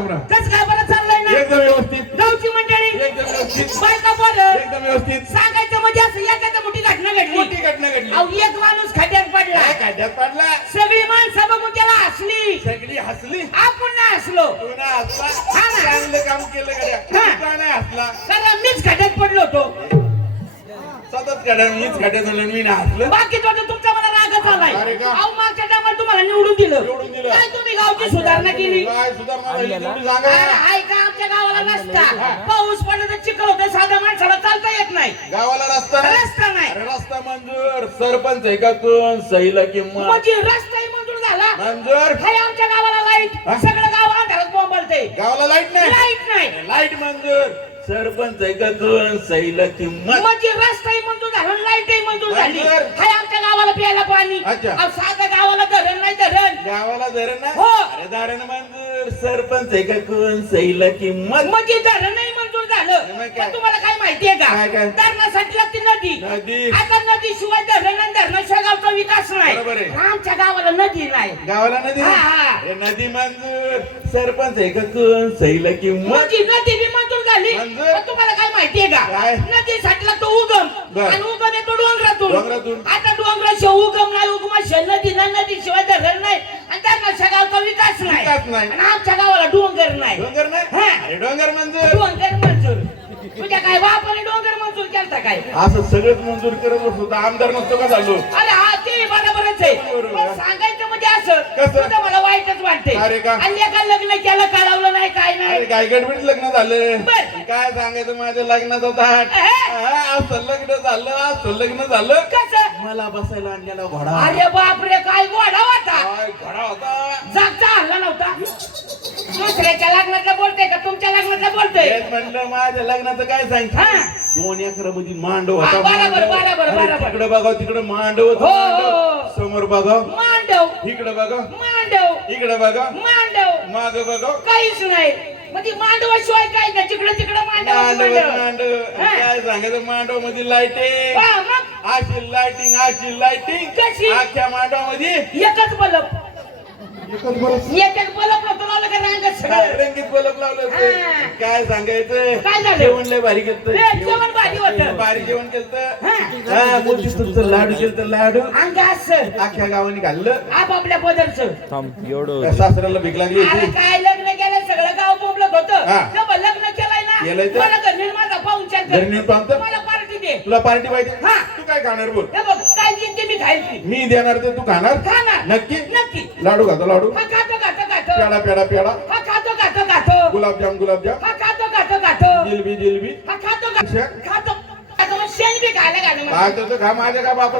राम राम. कस काय बरं चाललंय ना एकदम व्यवस्थित. गावची मंडळी एकदम व्यवस्थित. बायका पोरं एकदम व्यवस्थित. सांगायचं म्हणजे असं एखादी मोठी घटना घडली. मोठी घटना घडली. अहो एक माणूस खड्यात पडला. काय खड्ड्यात पडला. सगळी माणसं बघून त्याला हसली. सगळी हसली. आपण नाही हसलो. तू ना हसला. हा ना. चांगलं काम केलं गड्या. हा. तू का नाही हसला. कारण मीच खड्यात पडलो होतो. सतत खड्या मीच खड्यात झालं मी नाही हसलं. बाकी तो तुमचा मला रागच आलाय. अरे का? अहो मागच्या टायमाला तुम्हाला निवडून दिलं. निवडून दिलं. काय तुम्ही गावची सुधारणा केली. काय सुधारणा झाली तेवढी अरे सांगा. हाय का आमच्या गावाला रस्ता. पाऊस पडला तर चिखल होतं. साध्या माणसाला चालता येत नाही. गावाला रस्ता नाही. रस्ता नाही. अरे रस्ता मंजूर. सरपंच आहे का कोण सहीला किंमत म्हणजे रस्ताही मंजूर झाला. मंजूर. हाय आमच्या गावाला लाईट. हा? सगळं गाव अंधारात बोंबलतंय. गावाला लाईट नाही. लाईट नाही. लाईट मंजूर. सरपंच आहे का कोण सहीला किंमत म्हणजे रस्ताही मंजूर झाला. लाईटही मंजूर झाली. मंजूर. हाय आमच्या गावाला प्यायला पाणी. अच्छा. अहो, साध्या गावाला धरण नाही धरण. गावाला धरण नाही. हो. अरे धरण मंजूर. सरपंच आहे का कोण सहीला किंमत म्हणजे धरणही मंजूर झालं. मग काय? पण तुम्हाला काय माहितीये का काय काय? धरणासाठी लागते नदी. नदी. आता नदी शिवाय धरण आणि धरणाशिवाय गावचा विकास नाही. बरोबर आहे. आमच्या गावाला नदी नाही. गावाला नदी हा, नाही. हा. अरे नदी मंजूर. सरपंच आहे का कोण सहीला किंमत म्हणजे नदी बी मंजूर झाली. मंजूर. पण तुम्हाला काय माहितीये का काय? नदीसाठी लागतो उगम. बर. आणि उगम येतो डोंगरातून. डोंगरातून. आता डोंगराशिवाय उगम नाही. उगमाशिवाय नदी नाही. नदीशिवाय धरण नाही. आणि धरणाशिवाय गावचा विकास नाही. विकास नाही. आणि आमच्या गावाला डोंगर नाही. डोंगर नाही. हा. अरे डोंगर मंजूर. डोंगर मंजूर. तुझ्या काय बापाने डोंगर मंजूर केलता काय. असं सगळंच मंजूर करत बसतो आमदार नसतो का झालो. अरे हा ते बरोबरच आहे. बरोबर. पण सांगायचं म्हणजे असं कसं? तुझं मला वाईटच वाटते. अरे का? आणि एका लग्न केलं कळवलं नाही काय अरे नाही. काय गडबडीत लग्न झालं. बर. काय सांगायचं माझ्या लग्नाचा थाट. असं लग्न झालं. असं लग्न झालं. कसं? मला बसायला आणलेला घोडा. अरे बापरे काय घोडा होता. काय घोडा होता. जागचा हल्ला नव्हता. दुसऱ्याच्या लग्नातलं बोलतोय का तुमच्या लग्नातलं बोलतोय. तेच म्हणलं माझ्या लग्नाचं काय सांगतो. हा. 2 एकरामध्ये मांडव हा, होता. बरोबर, मांडव. बरोबर, अरे बरोबर. तिकडे बघा तिकडे मांडव होतं. हो, मांडव. हो. समोर बघा. मांडव इकडे बघा. मांडव इकडे बघा. मांडव माग बघा. काहीच नाही. म्हणजे मांडवाशिवाय काय नाही. तिकडे तिकडे मांडव मांडव मांडव. हा. काय सांगायचं मांडव मध्ये लाईटिंग. हा, मग अशी लाईटिंग कशी? अख्ख्या मांडवामध्ये एकच बलब. एकच बरं. एक बलब नव्हतं लावलं का रांगत सगळं. रंगीत बल्ब लावलं होतं. हा. काय सांगायचं. काय झालं? जेवण लय भारी केलं. जेवण भारी होतं. भारी जेवण केलं. हा. हा मोतीचूरचं लाडू केलं. लाडू अंगास अख्ख्या गावाने घाललं. आपापल्या पदरचं. एवढं सासऱ्याला भीक लागली अरे होती. काय लग्न केलं सगळं गाव बोंबलत होतं. हा. तेव्हा लग्न केलंय ना. केलंय तर? मला घरी माझा पाहुणचार कर. घरी नेऊन पाहतो. मला पार्टी दे. तुला पार्टी पाहिजे. हा. तू काय खाणार बोल. हे बघ काय देईन ते मी खाईल ती. मी देणार ते तू खाणार. खाणार. नक्की. नक्की. लाडू खातो लाडू. हा खातो. पेडा पेडा पेडा. हा खातो. गुलाबजाम हा खातो. जिलबी हा खातो. खातो. शेण बी खायला घालू मला. काय तर खा माझ्या का बापाला.